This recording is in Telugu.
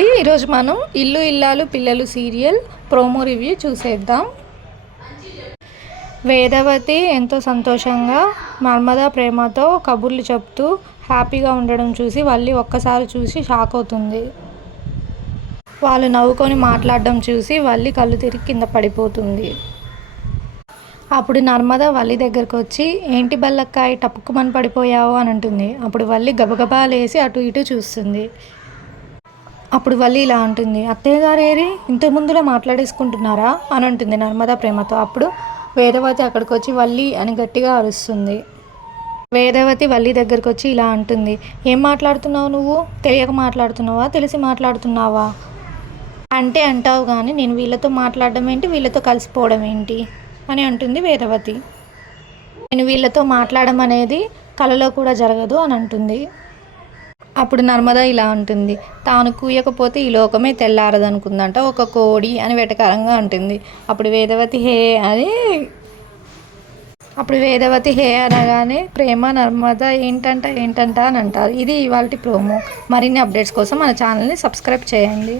ఈరోజు మనం ఇల్లు ఇల్లాలు పిల్లలు సీరియల్ ప్రోమో రివ్యూ చూసేద్దాం. వేదవతి ఎంతో సంతోషంగా నర్మదా ప్రేమతో కబుర్లు చెప్తూ హ్యాపీగా ఉండడం చూసి వల్లి ఒక్కసారి చూసి షాక్ అవుతుంది. వాళ్ళు నవ్వుకొని మాట్లాడడం చూసి వల్లి కళ్ళు తిరిగి కింద పడిపోతుంది. అప్పుడు నర్మద వల్లి దగ్గరకు వచ్చి, ఏంటి బల్లక్కాయ టపుక్కుమని పడిపోయావు అని అంటుంది. అప్పుడు వల్లి గబగబా లేసి అటు ఇటు చూస్తుంది. అప్పుడు వల్లి ఇలా అంటుంది, అత్తయ్య గారు ఏరి ఇంతకు ముందులా మాట్లాడేసుకుంటున్నారా అని అంటుంది నర్మదా ప్రేమతో. అప్పుడు వేదవతి అక్కడికి వచ్చి వల్లి అని గట్టిగా అరుస్తుంది. వేదవతి వల్లి దగ్గరకు వచ్చి ఇలా అంటుంది, ఏం మాట్లాడుతున్నావు నువ్వు? తెలియక మాట్లాడుతున్నావా, తెలిసి మాట్లాడుతున్నావా? అంటే అంటావు కానీ నేను వీళ్ళతో మాట్లాడడం ఏంటి, వీళ్ళతో కలిసిపోవడం ఏంటి అని అంటుంది వేదవతి. నేను వీళ్ళతో మాట్లాడడం అనేది కలలో కూడా జరగదు అని అంటుంది. అప్పుడు నర్మద ఇలా అంటుంది, తాను కూయకపోతే ఈ లోకమే తెల్లారదనుకుందంట ఒక కోడి అని వెటకారంగా అంటుంది. అప్పుడు వేదవతి హే అనగానే ప్రేమ నర్మద ఏంటంట అని అంటారు. ఇది ఇవాల్టి ప్రోమో. మరిన్ని అప్డేట్స్ కోసం మన ఛానల్ని సబ్స్క్రైబ్ చేయండి.